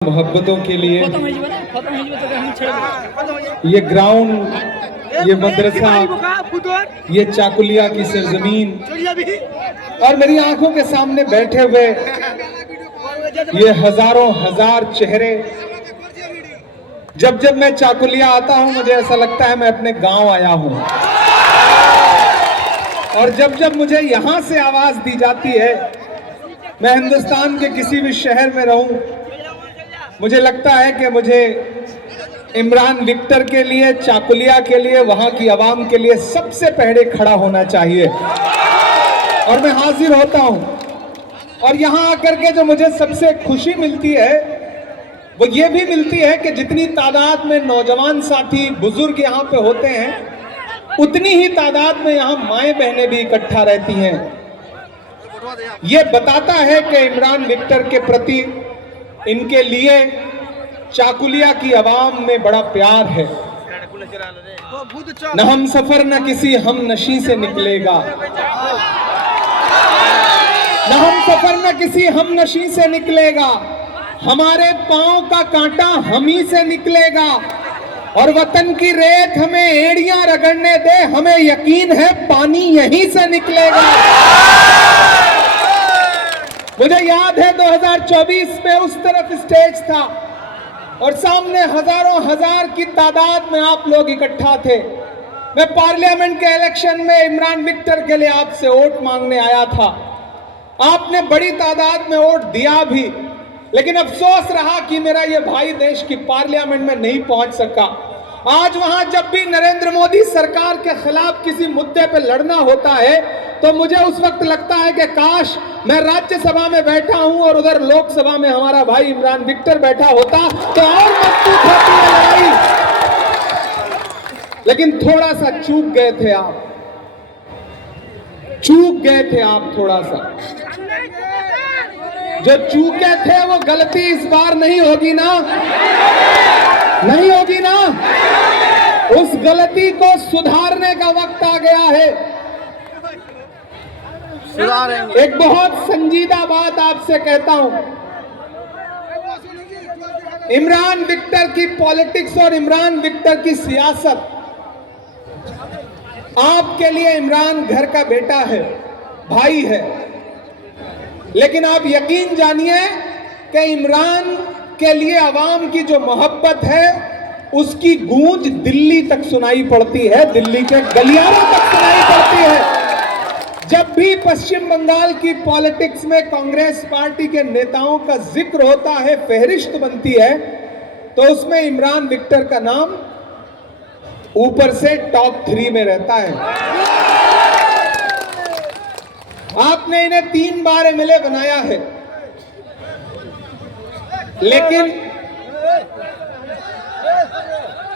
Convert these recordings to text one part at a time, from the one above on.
मोहब्बतों के लिए ये ग्राउंड, ये मदरसा, ये चाकुलिया की सरजमीन और मेरी आंखों के सामने बैठे हुए ये हजारों हजार चेहरे। जब जब मैं चाकुलिया आता हूं मुझे ऐसा लगता है मैं अपने गांव आया हूं, और जब जब मुझे यहां से आवाज दी जाती है, मैं हिंदुस्तान के किसी भी शहर में रहूं, मुझे लगता है कि मुझे इमरान विक्टर के लिए, चाकुलिया के लिए, वहां की आवाम के लिए सबसे पहले खड़ा होना चाहिए। और मैं हाजिर होता हूं। और यहां आकर के जो मुझे सबसे खुशी मिलती है वो ये भी मिलती है कि जितनी तादाद में नौजवान साथी, बुजुर्ग यहां पे होते हैं, उतनी ही तादाद में यहां माएं बहनें भी इकट्ठा रहती हैं। ये बताता है कि इमरान विक्टर के प्रति, इनके लिए चाकुलिया की आवाम में बड़ा प्यार है। न हम सफर न किसी हम नशी से निकलेगा, न हम सफर न किसी हम नशी से निकलेगा, हमारे पांव का कांटा हम ही से निकलेगा, और वतन की रेत हमें एड़ियां रगड़ने दे, हमें यकीन है पानी यहीं से निकलेगा। मुझे याद है 2024 में उस तरफ स्टेज था और सामने हजारों हजार की तादाद में आप लोग इकट्ठा थे। मैं पार्लियामेंट के इलेक्शन में इमरान विक्टर के लिए आपसे वोट मांगने आया था। आपने बड़ी तादाद में वोट दिया भी, लेकिन अफसोस रहा कि मेरा ये भाई देश की पार्लियामेंट में नहीं पहुंच सका। आज वहां जब भी नरेंद्र मोदी सरकार के खिलाफ किसी मुद्दे पे लड़ना होता है तो मुझे उस वक्त लगता है कि काश मैं राज्यसभा में बैठा हूं और उधर लोकसभा में हमारा भाई इमरान विक्टर बैठा होता तो और मजबूत होती है लड़ाई। लेकिन थोड़ा सा चूक गए थे आप, चूक गए थे आप थोड़ा सा। जो चूके थे वो गलती इस बार नहीं होगी ना, नहीं होगी ना। उस गलती को सुधारने का वक्त आ गया है। एक बहुत संजीदा बात आपसे कहता हूं, इमरान विक्टर की पॉलिटिक्स और इमरान विक्टर की सियासत, आपके लिए इमरान घर का बेटा है, भाई है, लेकिन आप यकीन जानिए कि इमरान के लिए आवाम की जो मोहब्बत है उसकी गूंज दिल्ली तक सुनाई पड़ती है, दिल्ली के गलियारों तक सुनाई पड़ती है। जब भी पश्चिम बंगाल की पॉलिटिक्स में कांग्रेस पार्टी के नेताओं का जिक्र होता है, फहरिस्त बनती है, तो उसमें इमरान विक्टर का नाम ऊपर से टॉप 3 में रहता है। आपने इन्हें 3 बार एमएलए बनाया है, लेकिन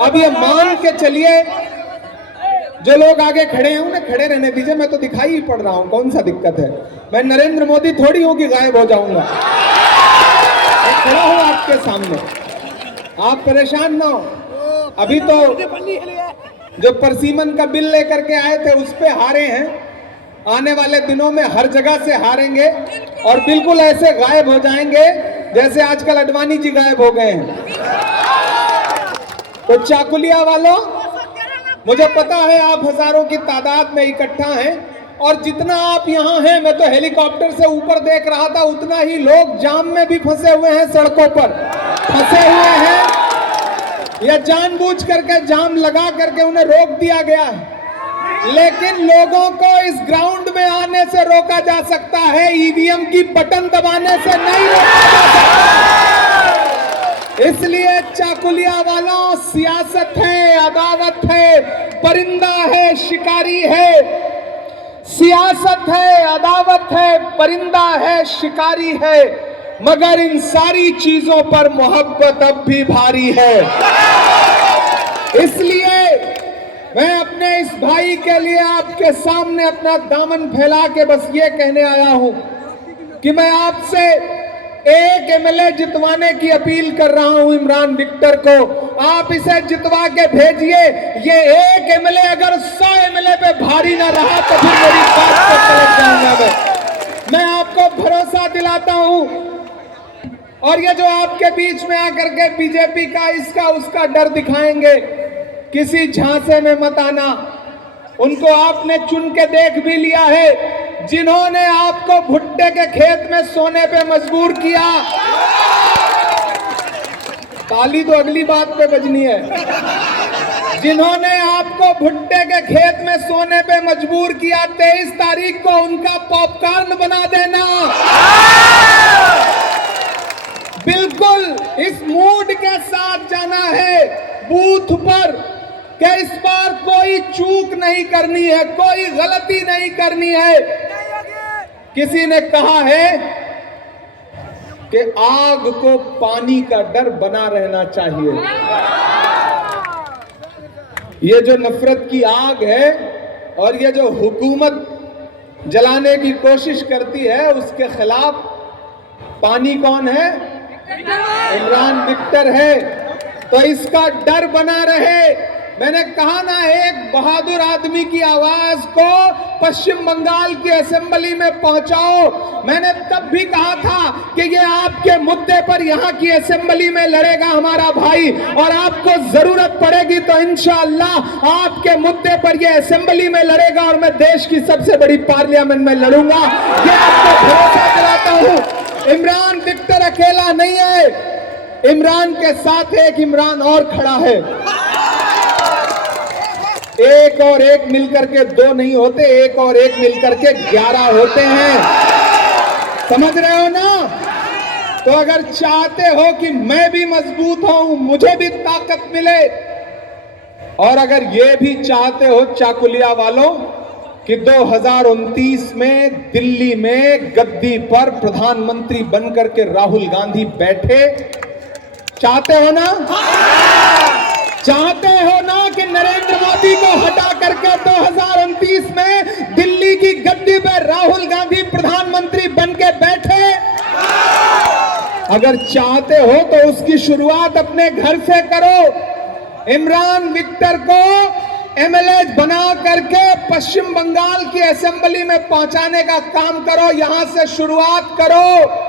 अब ये मान के चलिए, जो लोग आगे खड़े हैं उन्हें खड़े रहने दीजिए, मैं तो दिखाई ही पड़ रहा हूं, कौन सा दिक्कत है। मैं नरेंद्र मोदी थोड़ी हूं कि गायब हो जाऊंगा, मैं खड़ा हूं आपके सामने, आप परेशान ना हो। अभी तो जो परसीमन का बिल लेकर के आए थे उस पे हारे हैं, आने वाले दिनों में हर जगह से हारेंगे और बिल्कुल ऐसे गायब हो जाएंगे जैसे आजकल अडवाणी जी गायब हो गए हैं। तो चाकुलिया वालों, मुझे पता है आप हजारों की तादाद में इकट्ठा हैं, और जितना आप यहाँ हैं, मैं तो हेलीकॉप्टर से ऊपर देख रहा था, उतना ही लोग जाम में भी फंसे हुए हैं, सड़कों पर फंसे हुए हैं, या जानबूझ करके जाम लगा करके उन्हें रोक दिया गया है। लेकिन लोगों को इस ग्राउंड में आने से रोका जा सकता है, ईवीएम की बटन दबाने से नहीं रोका जा सकता। इसलिए चाकुलिया वालों, सियासत है, अदावत है, परिंदा है, शिकारी है, सियासत है, अदावत है, परिंदा है, शिकारी है, मगर इन सारी चीजों पर मोहब्बत अब भी भारी है। इसलिए मैं अपने इस भाई के लिए आपके सामने अपना दामन फैला के बस ये कहने आया हूं कि मैं आपसे एक एमएलए जितवाने की अपील कर रहा हूं इमरान विक्टर को। आप इसे जितवा के भेजिए। ये एक एमएलए अगर 100 एमएलए पे भारी ना रहा तो फिर मेरी बात को पलट जाऊंगा। मैं आपको भरोसा दिलाता हूं और ये जो आपके बीच में आकर के बीजेपी का इसका उसका डर दिखाएंगे, किसी झांसे में मत आना। उनको आपने चुन के देख भी लिया है। जिन्होंने आपको भुट्टे के खेत में सोने पे मजबूर किया, ताली तो अगली बात पे बजनी है। जिन्होंने आपको भुट्टे के खेत में सोने पे मजबूर किया, 23 तारीख को उनका पॉपकॉर्न बना देना। बिल्कुल इस मूड के साथ जाना है बूथ पर कि इस बार कोई चूक नहीं करनी है, कोई गलती नहीं करनी है। किसी ने कहा है कि आग को पानी का डर बना रहना चाहिए। ये जो नफरत की आग है और ये जो हुकूमत जलाने की कोशिश करती है, उसके खिलाफ पानी कौन है? इमरान विक्टर है। तो इसका डर बना रहे। मैंने कहा ना, एक बहादुर आदमी की आवाज को पश्चिम बंगाल की असेंबली में पहुंचाओ। मैंने तब भी कहा था कि ये आपके मुद्दे पर यहाँ की असेंबली में लड़ेगा हमारा भाई, और आपको जरूरत पड़ेगी तो इंशाअल्लाह आपके मुद्दे पर ये असेंबली में लड़ेगा और मैं देश की सबसे बड़ी पार्लियामेंट में लड़ूंगा। ये आपको भरोसा दिलाता हूं। इमरान विक्टर अकेला नहीं है, इमरान के साथ एक इमरान और खड़ा है। एक और एक मिलकर के 2 नहीं होते, एक और एक मिलकर के 11 होते हैं। समझ रहे हो ना? तो अगर चाहते हो कि मैं भी मजबूत हूं, मुझे भी ताकत मिले, और अगर ये भी चाहते हो चाकुलिया वालों कि 2029 में दिल्ली में गद्दी पर प्रधानमंत्री बनकर के राहुल गांधी बैठे, चाहते हो ना? चाहते हो ना कि नरेंद्र मोदी को हटा करके 2029 में दिल्ली की गद्दी पर राहुल गांधी प्रधानमंत्री बन के बैठे? अगर चाहते हो तो उसकी शुरुआत अपने घर से करो। इमरान विक्टर को एमएलए बना करके पश्चिम बंगाल की असेंबली में पहुंचाने का काम करो, यहां से शुरुआत करो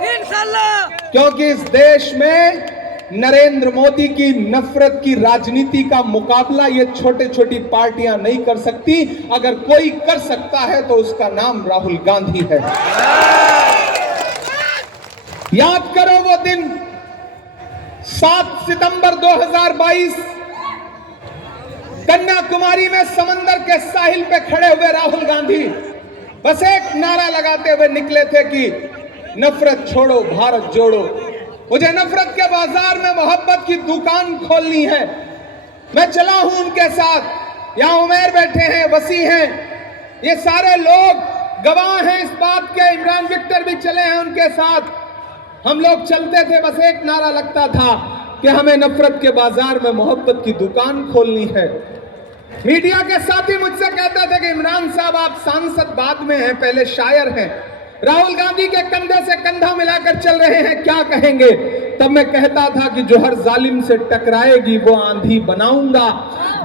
इंशाल्लाह। क्योंकि इस देश में नरेंद्र मोदी की नफरत की राजनीति का मुकाबला ये छोटे छोटी पार्टियां नहीं कर सकती। अगर कोई कर सकता है तो उसका नाम राहुल गांधी है। याद करो वो दिन 7 सितंबर 2022, कन्याकुमारी में समंदर के साहिल पे खड़े हुए राहुल गांधी बस एक नारा लगाते हुए निकले थे कि नफरत छोड़ो भारत जोड़ो। मुझे नफरत के बाजार में मोहब्बत की दुकान खोलनी है। मैं चला हूं उनके साथ। यहां उमर बैठे हैं, वसी हैं, ये सारे लोग गवाह हैं इस बात के। इमरान विक्टर भी चले हैं उनके साथ। हम लोग चलते थे, बस एक नारा लगता था कि हमें नफरत के बाजार में मोहब्बत की दुकान खोलनी है। मीडिया के साथी मुझसे कहते थे कि इमरान साहब आप सांसद बाद में हैं, पहले शायर हैं, राहुल गांधी के कंधे से कंधा मिलाकर चल रहे हैं, क्या कहेंगे? तब मैं कहता था कि जो हर जालिम से टकराएगी वो आंधी बनाऊंगा,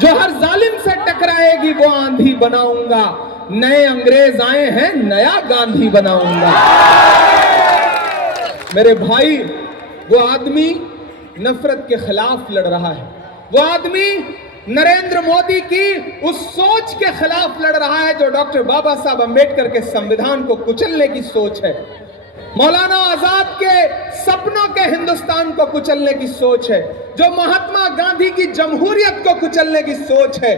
जो हर जालिम से टकराएगी वो आंधी बनाऊंगा। नए अंग्रेज आए हैं, नया गांधी बनाऊंगा। मेरे भाई, वो आदमी नफरत के खिलाफ लड़ रहा है। वो आदमी नरेंद्र मोदी की उस सोच के खिलाफ लड़ रहा है जो डॉक्टर बाबा साहब अंबेडकर के संविधान को कुचलने की सोच है, मौलाना आजाद के सपनों के हिंदुस्तान को कुचलने की सोच है, जो महात्मा गांधी की जमहूरियत को कुचलने की सोच है।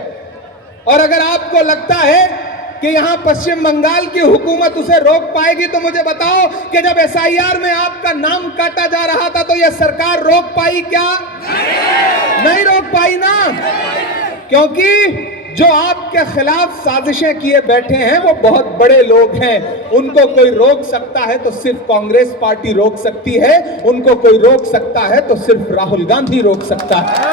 और अगर आपको लगता है कि यहां पश्चिम बंगाल की हुकूमत उसे रोक पाएगी तो मुझे बताओ कि जब एसआईआर में आपका नाम काटा जा रहा था तो यह सरकार रोक पाई क्या? नहीं रोक पाई ना, क्योंकि जो आपके खिलाफ साजिशें किए बैठे हैं वो बहुत बड़े लोग हैं। उनको कोई रोक सकता है तो सिर्फ कांग्रेस पार्टी रोक सकती है, उनको कोई रोक सकता है तो सिर्फ राहुल गांधी रोक सकता है।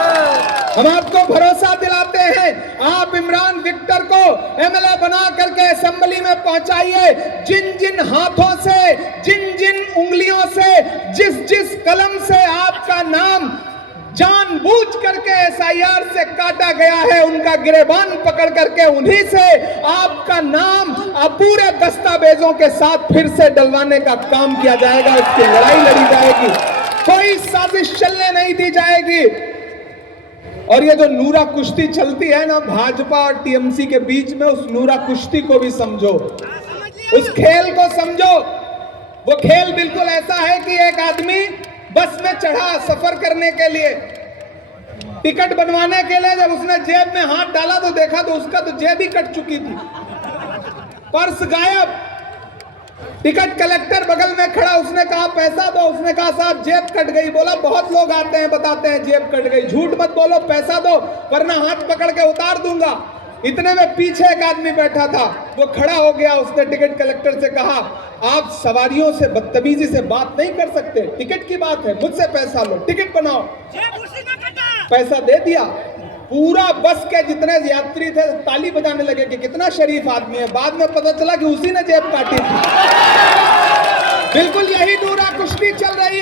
हम आपको भरोसा दिलाते हैं, आप इमरान विक्टर को एमएलए बना करके असेंबली में पहुंचाइए। जिन जिन हाथों से, जिन जिन उंगलियों से, जिस जिस कलम से आपका नाम जानबूझ करके एसआईआर से काटा गया है, उनका गिरेबान पकड़ करके उन्हीं से आपका नाम पूरे दस्तावेजों के साथ फिर से डलवाने का काम किया जाएगा। उसकी लड़ाई लड़ी जाएगी। कोई साजिश चलने नहीं दी जाएगी। और ये जो नूरा कुश्ती चलती है ना भाजपा और टीएमसी के बीच में, उस नूरा कुश्ती को भी समझो, उस खेल को समझो। वो खेल बिल्कुल ऐसा है कि एक आदमी बस में चढ़ा सफर करने के लिए, टिकट बनवाने के लिए जब उसने जेब में हाथ डाला तो देखा तो उसका तो जेब ही कट चुकी थी, पर्स गायब। टिकट कलेक्टर बगल में खड़ा, उसने कहा पैसा दो, उसने कहा साहब जेब कट गई। बोला बहुत लोग आते हैं बताते हैं जेब कट गई, झूठ मत बोलो, पैसा दो वरना हाथ पकड़ के उतार दूंगा। इतने में पीछे एक आदमी बैठा था, वो खड़ा हो गया, उसने टिकट कलेक्टर से कहा आप सवारियों से बदतमीजी से बात नहीं कर सकते, टिकट की बात है, मुझसे पैसा लो, टिकट बनाओ। पैसा दे दिया। पूरा बस के जितने यात्री थे ताली बजाने लगे कि कितना शरीफ आदमी है। बाद में पता चला कि उसी ने जेब काटी थी। बिल्कुल यही नूरा कुश्ती चल रही है।